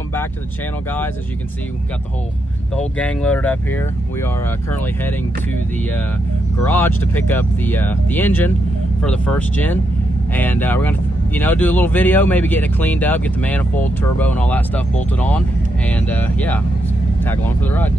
welcome back to the channel, guys. As you can see, we've got the whole gang loaded up here. We are currently heading to the garage to pick up the engine for the first gen, and we're gonna do a little video, maybe get it cleaned up, get the manifold, turbo, and all that stuff bolted on, and yeah, let's tag along for the ride.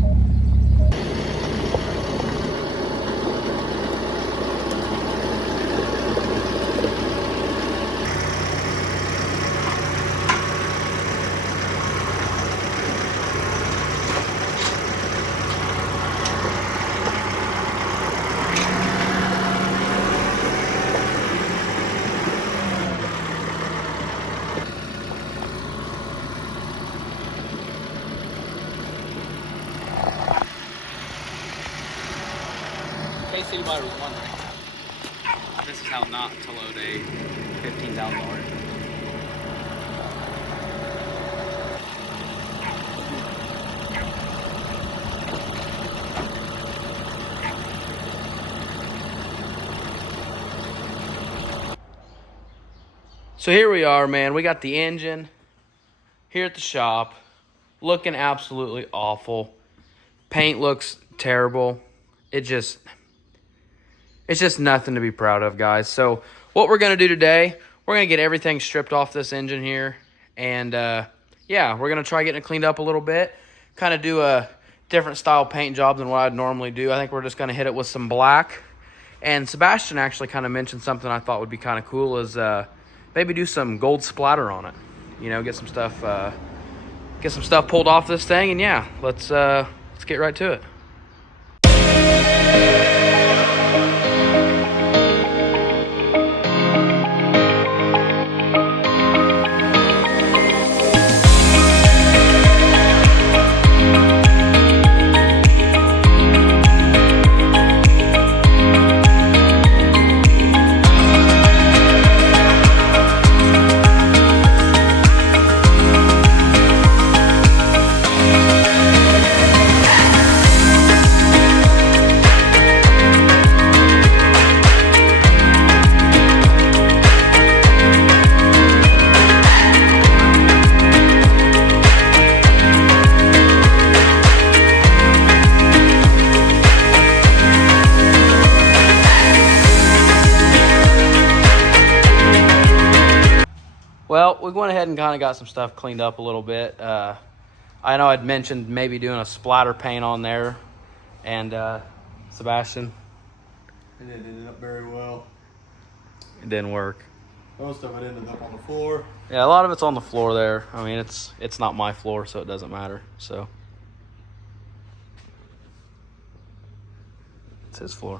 In case anybody was wondering, this is how not to load a $15,000 engine. So here we are, man. We got the engine here at the shop, looking absolutely awful. Paint looks terrible. It's just nothing to be proud of, guys. So what we're going to do today, we're going to get everything stripped off this engine here. And, yeah, we're going to try getting it cleaned up a little bit. Kind of do a different style paint job than what I'd normally do. I think we're just going to hit it with some black. And Sebastian actually kind of mentioned something I thought would be kind of cool is maybe do some gold splatter on it. You know, get some stuff pulled off this thing. And, yeah, let's get right to it. Well, we went ahead and kind of got some stuff cleaned up a little bit. I know I'd mentioned maybe doing a splatter paint on there. And Sebastian? It didn't end up very well. It didn't work. Most of it ended up on the floor. Yeah, a lot of it's on the floor there. I mean, it's not my floor, so it doesn't matter. So it's his floor.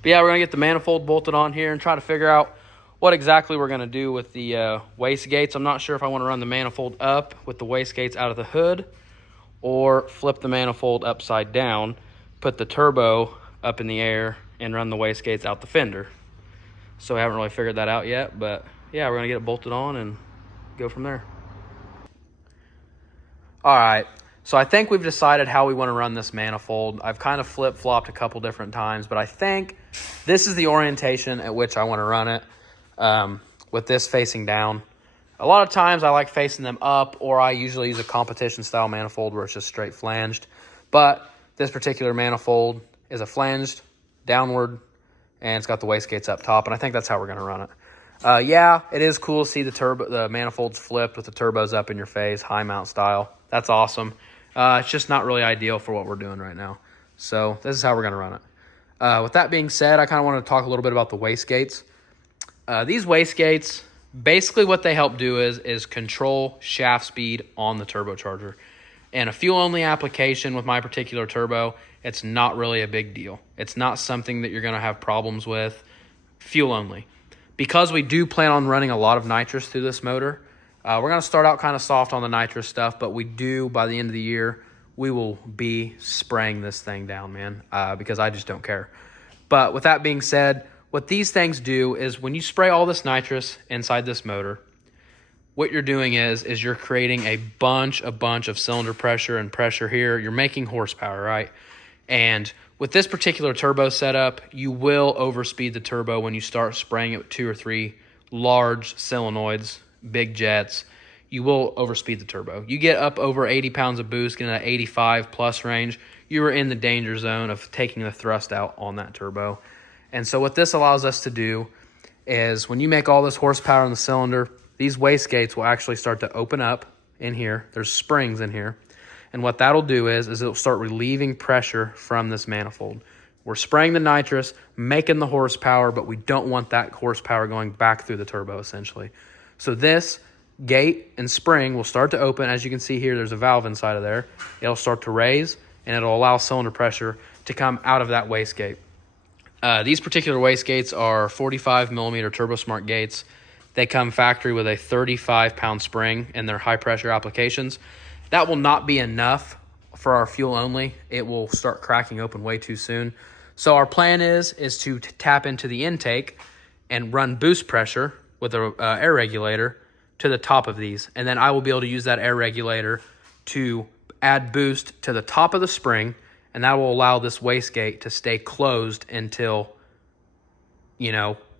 But yeah, we're going to get the manifold bolted on here and try to figure out what exactly we're going to do with the wastegates. I'm not sure if I want to run the manifold up with the wastegates out of the hood or flip the manifold upside down, put the turbo up in the air, and run the wastegates out the fender. So I haven't really figured that out yet, but yeah, we're going to get it bolted on and go from there. All right, so I think we've decided how we want to run this manifold. I've kind of flip-flopped a couple different times, but I think this is the orientation at which I want to run it. With this facing down. A lot of times I like facing them up, or I usually use a competition style manifold where it's just straight flanged. But this particular manifold is a flanged downward, and it's got the wastegates up top, and I think that's how we're going to run it. Yeah, it is cool to see the manifolds flipped with the turbos up in your face, high mount style. That's awesome. It's just not really ideal for what we're doing right now. So this is how we're going to run it. With that being said, I kind of want to talk a little bit about the wastegates. These wastegates, basically what they help do is control shaft speed on the turbocharger. And a fuel-only application with my particular turbo, it's not really a big deal. It's not something that you're going to have problems with, fuel-only. Because we do plan on running a lot of nitrous through this motor, we're going to start out kind of soft on the nitrous stuff, but we do, by the end of the year, we will be spraying this thing down, man, because I just don't care. But with that being said, what these things do is when you spray all this nitrous inside this motor, what you're doing is you're creating a bunch of cylinder pressure and pressure here. You're making horsepower, right? And with this particular turbo setup, you will overspeed the turbo when you start spraying it with 2 or 3 large solenoids, big jets. you will overspeed the turbo. You get up over 80 pounds of boost, getting that 85 plus range, you are in the danger zone of taking the thrust out on that turbo. And so what this allows us to do is when you make all this horsepower in the cylinder, these wastegates will actually start to open up in here. There's springs in here. And what that'll do is it'll start relieving pressure from this manifold. We're spraying the nitrous, making the horsepower, but we don't want that horsepower going back through the turbo, essentially. So this gate and spring will start to open. As you can see here, there's a valve inside of there. It'll start to raise, and it'll allow cylinder pressure to come out of that wastegate. These particular wastegates are 45 millimeter TurboSmart gates. They come factory with a 35-pound spring in their high-pressure applications. That will not be enough for our fuel only. It will start cracking open way too soon. So our plan is to tap into the intake and run boost pressure with an air regulator to the top of these. And then I will be able to use that air regulator to add boost to the top of the spring, and that will allow this wastegate to stay closed until,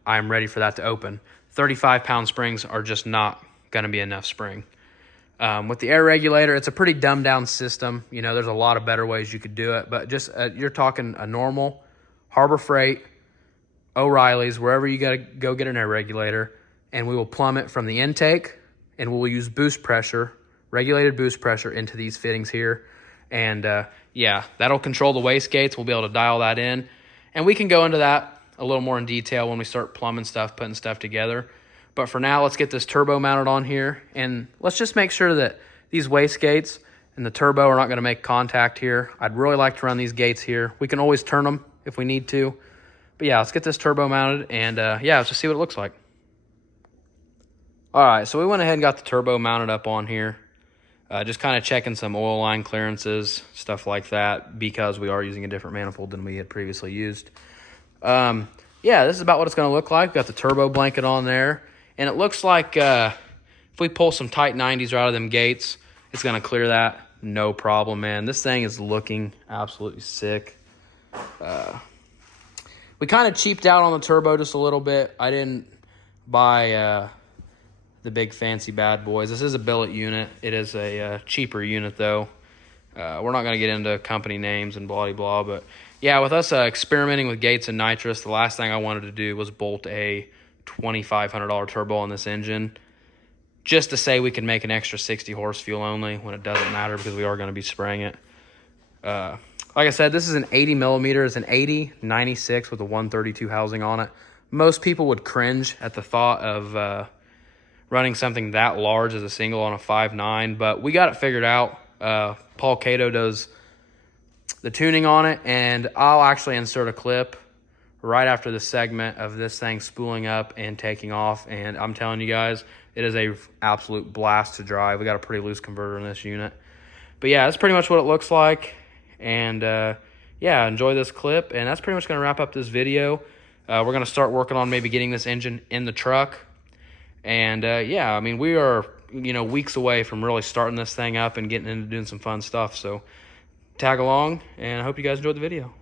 I'm ready for that to open. 35-pound springs are just not going to be enough spring. With the air regulator, it's a pretty dumbed down system. There's a lot of better ways you could do it, but just you're talking a normal Harbor Freight, O'Reilly's, wherever you got to go get an air regulator, and we will plumb it from the intake, and we'll use boost pressure, regulated boost pressure into these fittings here. And that'll control the wastegates. We'll be able to dial that in, and we can go into that a little more in detail when we start plumbing stuff, putting stuff together. But for now, let's get this turbo mounted on here, and let's just make sure that these wastegates and the turbo are not going to make contact here. I'd really like to run these gates here. We can always turn them if we need to. But yeah, let's get this turbo mounted, and let's just see what it looks like. All right, so we went ahead and got the turbo mounted up on here. Just kind of checking some oil line clearances, stuff like that, because we are using a different manifold than we had previously used. This is about what it's going to look like. We've got the turbo blanket on there. And it looks like if we pull some tight 90s out of them gates, it's going to clear that. No problem, man. This thing is looking absolutely sick. We kind of cheaped out on the turbo just a little bit. I didn't buy the big fancy bad boys. This is a billet unit. It is a cheaper unit, though. We're not going to get into company names and blah, blah, but yeah, with us experimenting with gates and nitrous, the last thing I wanted to do was bolt a $2,500 turbo on this engine just to say we can make an extra 60 horse fuel only when it doesn't matter because we are going to be spraying it. Like I said, this is an 80 millimeter. It's an 80-96 with a 132 housing on it. Most people would cringe at the thought of running something that large as a single on a 5.9, but we got it figured out. Paul Cato does the tuning on it, and I'll actually insert a clip right after the segment of this thing spooling up and taking off, and I'm telling you guys, it is a absolute blast to drive. We got a pretty loose converter in this unit. But yeah, that's pretty much what it looks like, and enjoy this clip, and that's pretty much going to wrap up this video. We're going to start working on maybe getting this engine in the truck, and we are weeks away from really starting this thing up and getting into doing some fun stuff, so tag along, and I hope you guys enjoyed the video.